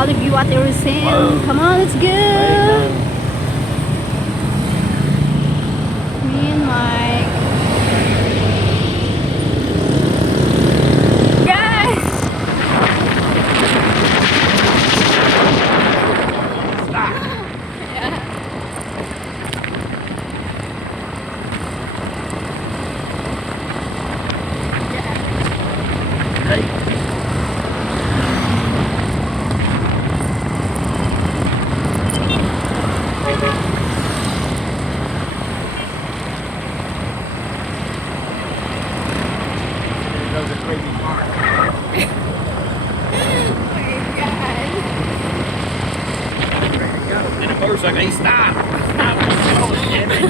solid view at everything. Come on, let's go. Me and Mike. Guys. Motorcycle, hey, stop! Stop! Oh, damn it.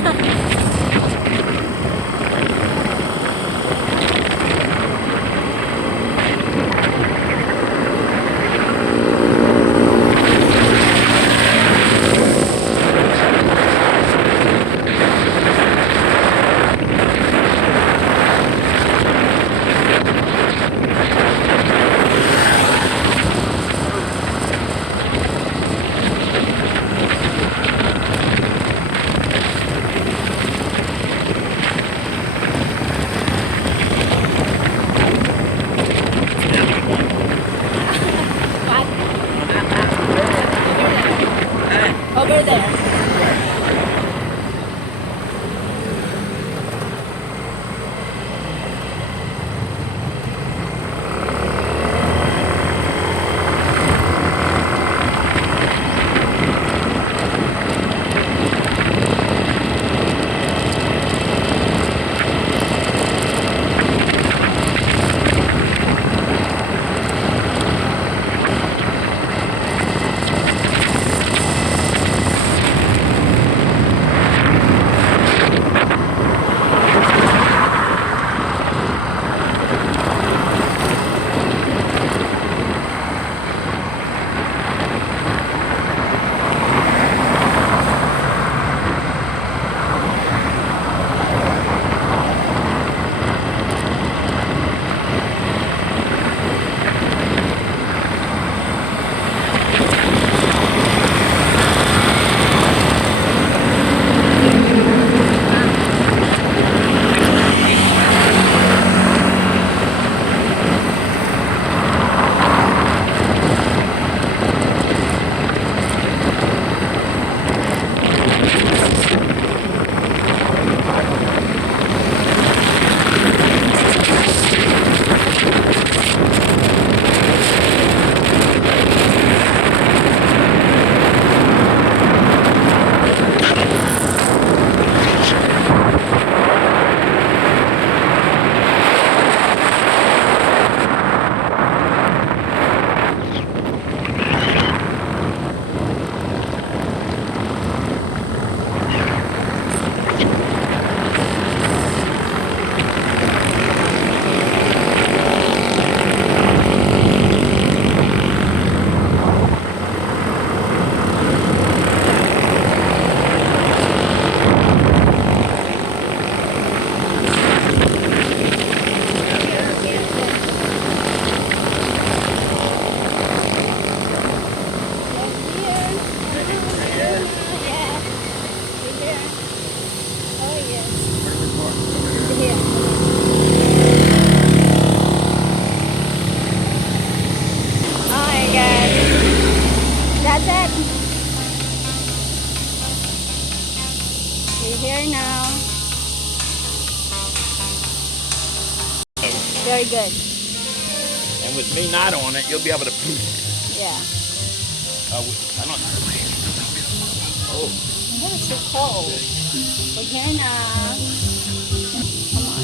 Over there. Here now. Very good. And with me not on it, you'll be able to. Yeah. I don't know. Oh. Oh, it's so cold. We're here now. Come on.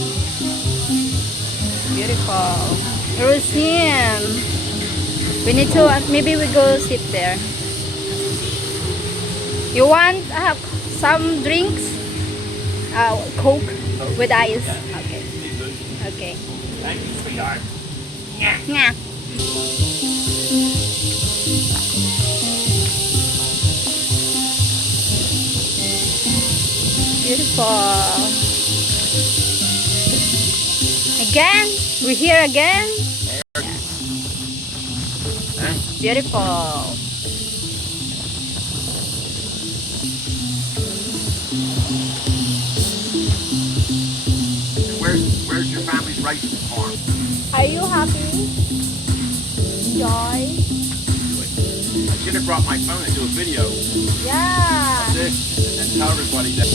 Beautiful. Museum. We need to, maybe we go sit there. You want some drinks? Coke with ice. Okay. Okay. Thank you, sweetheart. Yeah. Beautiful. Again? We're here again? Huh? Beautiful. Where's your family's racing farm? Are you happy? Joy? I should have brought my phone and do a video of Yeah. this and tell everybody that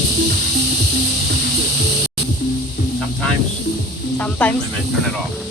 sometimes. Sometimes Wait a minute, turn it off.